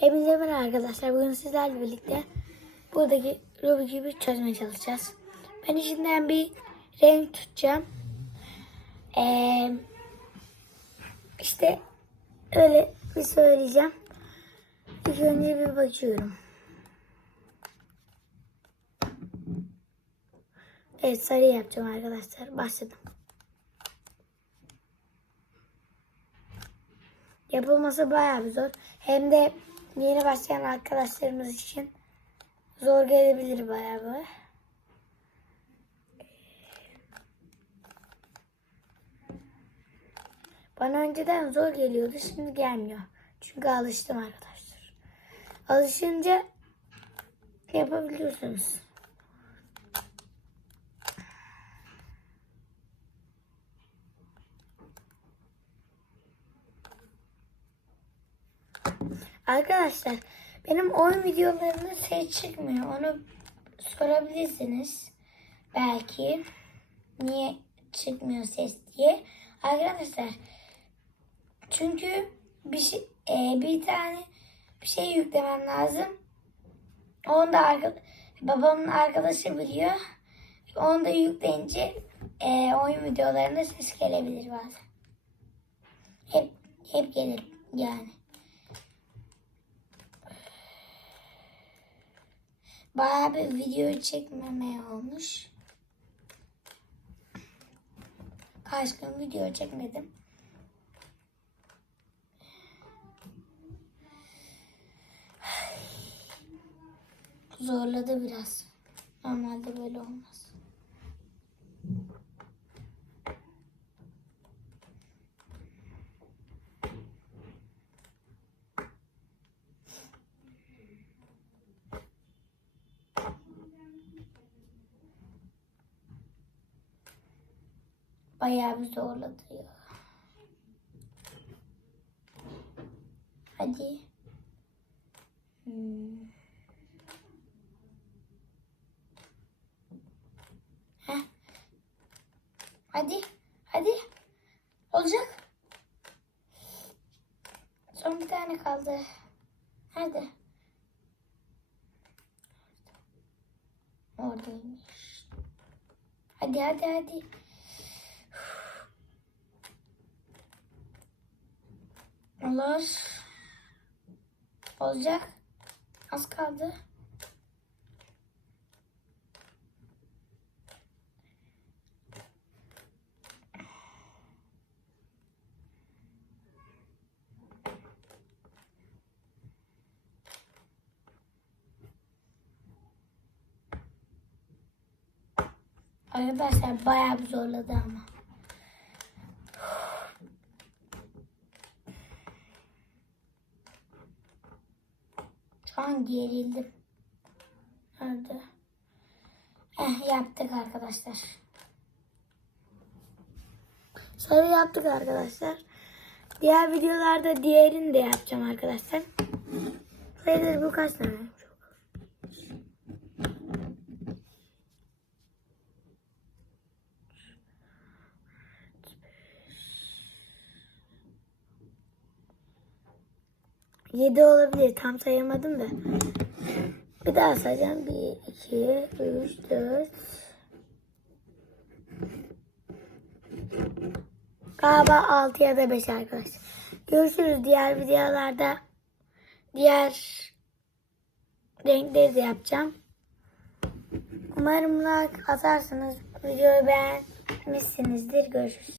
Hepinize merhaba arkadaşlar. Bugün sizlerle birlikte buradaki Rubik gibi çözmeye çalışacağız. Ben içinden bir renk tutacağım. Ee, işte öyle bir söyleyeceğim. İlk önce bir bakıyorum. Evet sarı yapacağım arkadaşlar. Başladım. Yapılması bayağı bir zor. Hem de yeni başlayan arkadaşlarımız için zor gelebilir bayağı bir. Bana önceden zor geliyordu. Şimdi gelmiyor. Çünkü alıştım arkadaşlar. Alışınca yapabiliyorsunuz. Arkadaşlar benim oyun videolarımda ses çıkmıyor. Onu sorabilirsiniz. Belki niye çıkmıyor ses diye. Arkadaşlar çünkü bir şey, e, bir tane bir şey yüklemem lazım. Onu da arka, babamın arkadaşı biliyor. Onu da yükleyince e, oyun videolarında ses gelebilir bazen. Hep hep gelir yani. Bayağı bir video çekmemeye olmuş. Kaç gün video çekmedim. Zorladı biraz. Normalde böyle olmaz. Bayağı bir zorladı ya. Hadi. Hmm. Hadi. Hadi. Olacak. Son bir tane kaldı. Nerede? Oradaymış. Hadi hadi hadi. Olur. Olacak. Az kaldı. Arkadaşlar bayağı bir zorladı ama. Şu an gerildim. Nerede? Eh yaptık arkadaşlar. Sarı yaptık arkadaşlar. Diğer videolarda diğerini de yapacağım arkadaşlar. Sayılır bu kaç tane? Yedi olabilir. Tam sayamadım da. Bir daha sayacağım. Bir, iki, üç, dört. Galiba altı ya da beş arkadaşlar. Görüşürüz diğer videolarda. Diğer renkleri de yapacağım. Umarım like atarsınız. Videoyu beğenmişsinizdir. Görüşürüz.